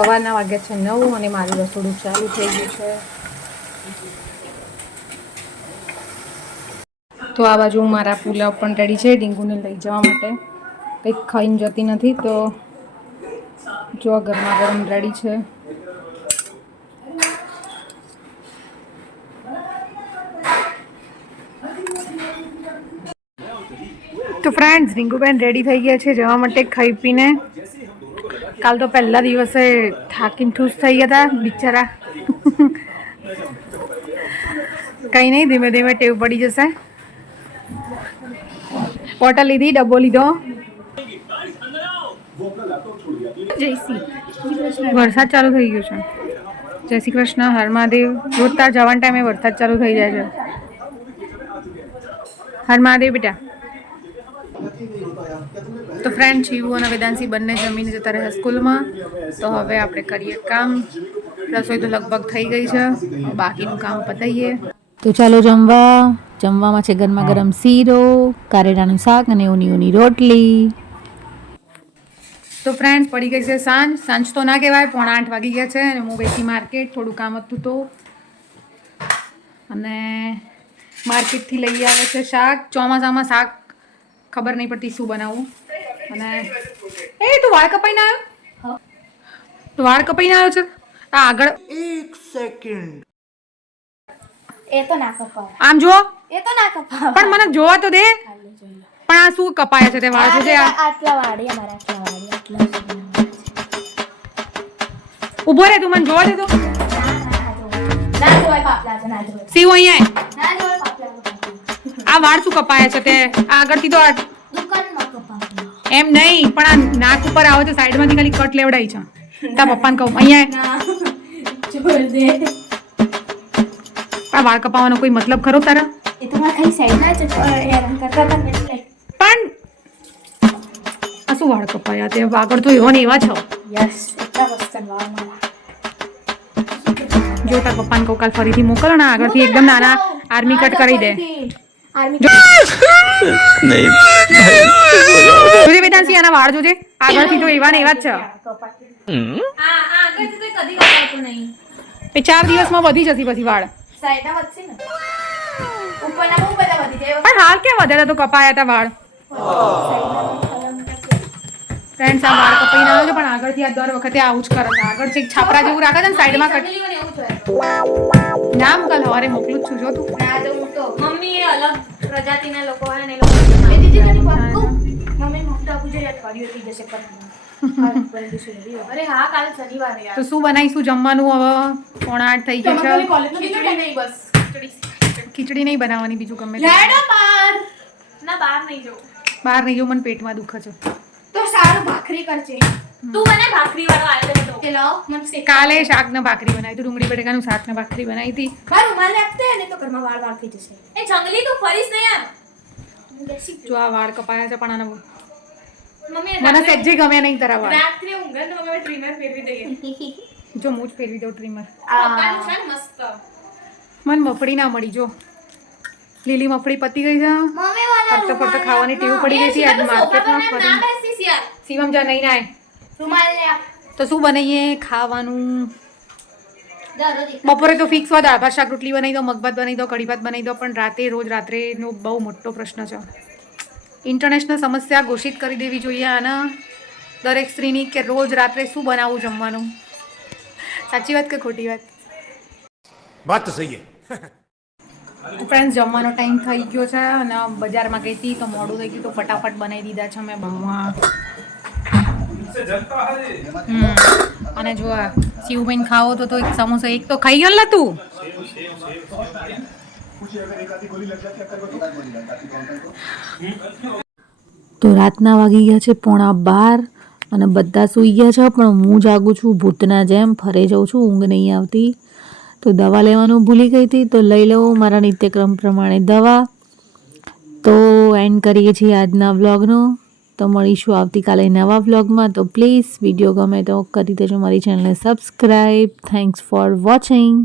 સવારના વાગ્યા છે નવ અને મારું રસોડું ચાલુ થઈ ગયું છે. તો આ બાજુ મારા પુલાવ પણ રેડી છે ડીંગુને લઈ જવા માટે. કંઈક ખાઈને જતી નથી તો જો ગરમા ગરમ રેડી છે. તો ફ્રેન્ડ્સ રિંકુબેન રેડી થઈ ગયા છે જવા માટે ખાઈ પીને. કાલ તો પહેલા દિવસે થાકીને ઠૂસ થઈ ગયા હતા બિચારા. કંઈ નહીં ધીમે ધીમે ટેવ પડી જશે. બોટલ લીધી ડબ્બો લીધો. વરસાદ ચાલુ થઈ ગયો છે. જય શ્રી કૃષ્ણ હર મહાદેવ. રોજતા જવાના ટાઈમે વરસાદ ચાલુ થઈ જાય છે. હર મહાદેવ બેટા. તો ફ્રેન્ડ શિવુ અને વેદાંશી બંને જમીને જતા રહ્યા સ્કૂલમાં. તો હવે આપણે કરીએ કામ. રસોઈ તો લગભગ થઈ ગઈ છે. બાકીનું કામ પતાઈએ. તો ચાલો જમવા. જમવામાં છે ગરમા ગરમ શીરો કારેલાનું શાક અને ઊની ઊની રોટલી. તો ફ્રેન્ડ્સ પડી ગઈ છે સાંજ. સાંજ તો ના કહેવાય પોણા આઠ વાગી ગયા છે અને હું બેસી માર્કેટ થોડું કામ હતું તો. અને માર્કેટથી લઈ આવે છે શાક. ચોમાસામાં શાક ખબર નહીં પડતી શું બનાવવું અને એ તું વાળ કપાઈને આવ્યો? તું વાળ કપાઈને આવ્યો છે? આ આગળ. એ તો ના કપાવ. આમ જો એ તો ના કપાવ. પણ મને જોવા તો દે. પણ આ શું કપાય છે તે વાળ? છે આટલા વાળી અમારા આટલા વાળી આટલા ઊભો ઊભો રહે તું મને જોવા દે તો. ના જોવાય પાપલા છે ના જોવાય. સીવ અહીંયા ના જોવાય પાપલા. આ વાળ શું કપાય છે તે? આ આગળથી તો કપાવ એમ નહીં પણ આ નાક ઉપર આવે છો સાઈડમાંથી ખાલી કટ લેવડાઈ છે. તા પપ્પાને કહું અહીંયા આ વાળ કપાવવાનો કોઈ મતલબ ખરો તારા? પણ આ શું વાળ કપાયા? તે આગળ તો એવો ને એવા છો. યસ એટલા મસ્ત વાળ મારા. જો તાર પપ્પાને કહું કાલ ફરીથી મોકલો ને આગળથી એકદમ નાના આર્મી કટ કરી દે. આર્મી બેટા સી આના વાળ જોજે. આગળથી તો એવા ને એવા જ છે. એ ચાર દિવસમાં વધી જશે પછી વાળ. પણ હાલ કેમ વધારે હતા તો કપાયા હતા વાળ? ફ્રેન્ડ્સ આ વાળ કપાઈ ના છે પણ આગળથી આ દર વખતે આવું જ કરે છે. આગળ છે છાપરા જેવું રાખે છે ને સાઈડમાં નામ કલ હવારે મોકલું જ છું જો તું. અલગ પ્રજાતિના લોકો હોય ને લોકો એ દીદી તને વાત કહું? મમ્મી મોટા પૂજા અઠવાડિયું થઈ જશે પણ અરે હા કાલે શનિવારે યાર. તો શું બનાવીશું? જમવાનું હવે? પોણા આઠ થઈ ગયું છે. ખીચડી નહીં બસ. ખીચડી. નહીં બનાવવાની બીજું ગમે. લેડો બાર. ના બાર નહીં જવું. બહાર નહીં જવું મને પેટમાં દુખે છે. તો સારું ભાખરી કરજે. તું મને ભાખરી વાળો આવ્યો હતો કે લાવ મને કાલે શાક ને ભાખરી બનાવી હતી ડુંગળી બટેકાનું શાક ને ભાખરી બનાવી હતી. મારું રૂમાલ આપતે ને તો ઘરમાં વાળ વાળ થઈ જશે. એ જંગલી તું ફરીશ નહીં યાર જો આ વાળ કપાયા છે પણ આના મમ્મી મને સજ્જે ગમે નહીં તારા વાળ. રાત્રે ઊંઘે તો મમ્મી ટ્રીમર ફેરવી દઈએ. જો જ ફેરવી દઉં ટ્રીમર પપ્પાનું છે ને મસ્ત. મને મફળી ના મળી જો. લીલી મફળી પતી ગઈ છે. મમ્મી વાળા ફરતો ફરતો ખાવાની ટેવ પડી ગઈ છે આજ માર્કેટમાં ફરી શિવમ જા નહીં આપ તો શું બનાવીએ ખાવાનું. બપોરે તો ફિક્સ હોય દાળ શાક રોટલી બનાવી દો મગભાત બનાવી દો કઢી ભાત બનાવી દો પણ રાતે રોજ રાત્રેનો બહુ મોટો પ્રશ્ન છે. ઇન્ટરનેશનલ સમસ્યા ઘોષિત કરી દેવી જોઈએ અને દરેક સ્ત્રીની કે રોજ રાત્રે શું બનાવવું જમવાનું? સાચી વાત કે ખોટી વાત? વાત તો સહી ફ્રેન્ડ્સ જમવાનો ટાઈમ થઈ ગયો છે અને બજારમાં ગઈ હતી તો મોડું થઈ ગયું તો ફટાફટ બનાવી દીધા છે. મેં ભણવા અને જો શિવબેન ખાવો તો તો એક સમોસા એક તો ખાઈ ગયો તું? તો રાતના વાગી ગયા છે પોણા બાર અને બધા સૂઈ ગયા છે, પણ હું જાગું છું ભૂતના જેમ, ફરે જાઉં છું, ઊંઘ નહીં આવતી. તો દવા લેવાનું ભૂલી ગઈ હતી, તો લઈ લઉં મારા નિત્યક્રમ પ્રમાણે દવા. તો એન્ડ કરીએ છીએ આજના વ્લોગનો તો મળીશું આવતીકાલે નવા વ્લોગમાં. તો પ્લીઝ વીડિયો ગમે તો કરી દેજો. મારી ચેનલને સબસ્ક્રાઈબ થેન્ક્સ ફોર વોચિંગ